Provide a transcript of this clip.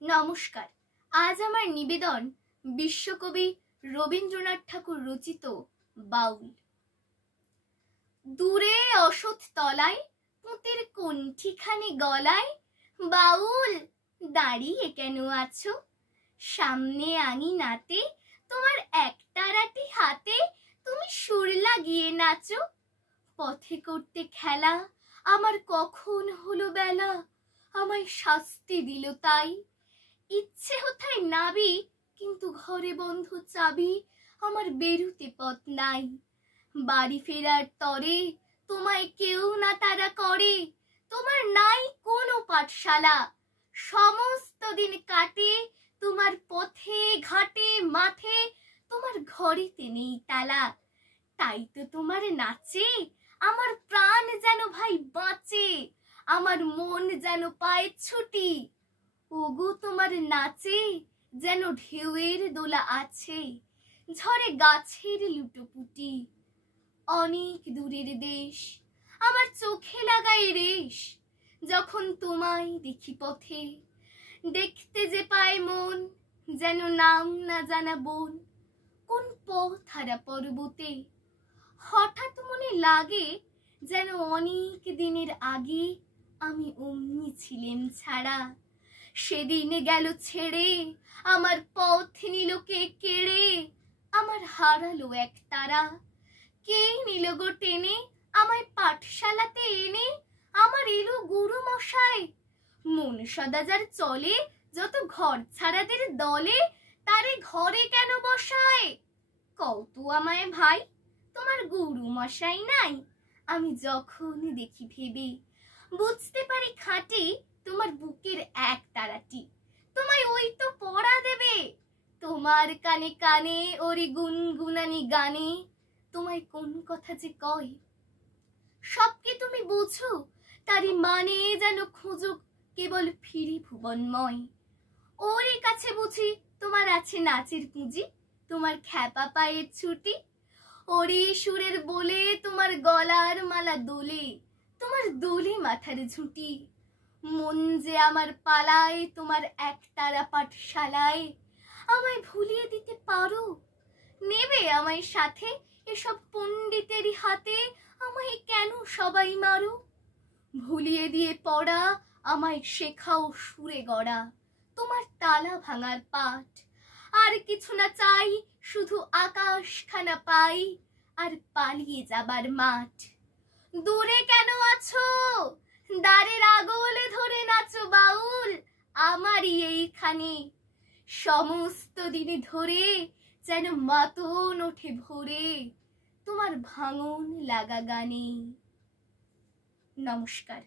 নমস্কার। আজ আমার নিবেদন বিশ্বকবি রবীন্দ্রনাথ ঠাকুর রচিত বাউল। দূরে অসৎ তলায় পুঁতের কণ্ঠিখানি গলায়, বাউল দাঁড়িয়ে কেন আছো? সামনে আঙিনাতে তোমার একতারাটি হাতে, তুমি সুর লাগিয়ে নাচো। পথে করতে খেলা আমার কখন হলো বেলা, আমায় শাস্তি দিল তাই। ইচ্ছে হতায় নাবি, কিন্তু ঘরে বন্ধ চাবি, আমার বেরুতে পথ নাই। বাড়ি ফেরার তরে তোমায় কেউ না তারা করে, তোমার নাই কোনো পাঠশালা। সমস্ত দিন কাটে তোমার পথে ঘাটে মাঠে, তোমার ঘরেতে নেই তালা। তাই তো তোমার নাচে আমার প্রাণ যেন ভাই বাঁচে, আমার মন যেন পায় ছুটি। ওগো তোমার নাচে যেন ঢেউয়ের দোলা আছে, ঝরে গাছের লুটোপুটি। অনেক দূরের দেশ আমার চোখে লাগায় রেশ, যখন তোমায় দেখি পথে। দেখতে যে পায় মন যেন নাম না জানা বন, কোন পথ হারা পর্বতে। হঠাৎ মনে লাগে যেন অনেক দিনের আগে আমি অমনি ছিলেম ছাড়া। সেদিন গেল ছেড়ে আমার পথ নিল কে কেড়ে, আমার হারালো এক তারা। কে নিল গো টেনে আমায় পাঠশালাতে এনে, আমার এলো গুরু মশাই। মন সদাচার চলে যত ঘর ছাড়াদের দলে, তারে ঘরে কেন বসায়? কত আমায় ভাই তোমার গুরু মশাই নাই? আমি যখন দেখি ভেবে বুঝতে পারি খাঁটি তোমার বুকের এক তারাটি, তোমায় ওই তো পড়া দেবে। তোমার কানে কানে ওরে গুনগুনানি গানে, তোমায় কোন কথা যে কয় সব কি তুমি বুঝো? তারি মানে যেন খোঁজো কেবল ফিরি ভুবনময়। ওরই কাছে বুঝি তোমার আছে নাচের পুঁজি, তোমার খ্যাপা পায়ের ছুটি। ওরে সুরের বলে তোমার গলার মালা দোলে, তোমার দোলে মাথার ঝুঁটি। মন যে আমার পালায় তোমার একতারা পাঠশালায়, আমায় ভুলিয়ে দিতে পারো? নেবে আমায় সাথে এসব পণ্ডিতেরই হাতে, আমায় কেন সবাই মারো? ভুলিয়ে দিয়ে পড়া আমায় শেখাও সুরে গড়া, তোমার তালা ভাঙার পাঠ। আর কিছু না চাই, শুধু আকাশখানা পাই আর পালিয়ে যাবার মাঠ। দূরে কেন আছো? দ্বারের আগলে ধরে নাচো বাউল, আমারই এইখানে। সমস্ত দিনে ধরে যেন মাতন ওঠে ভোরে, তোমার ভাঙন লাগা গানে। নমস্কার।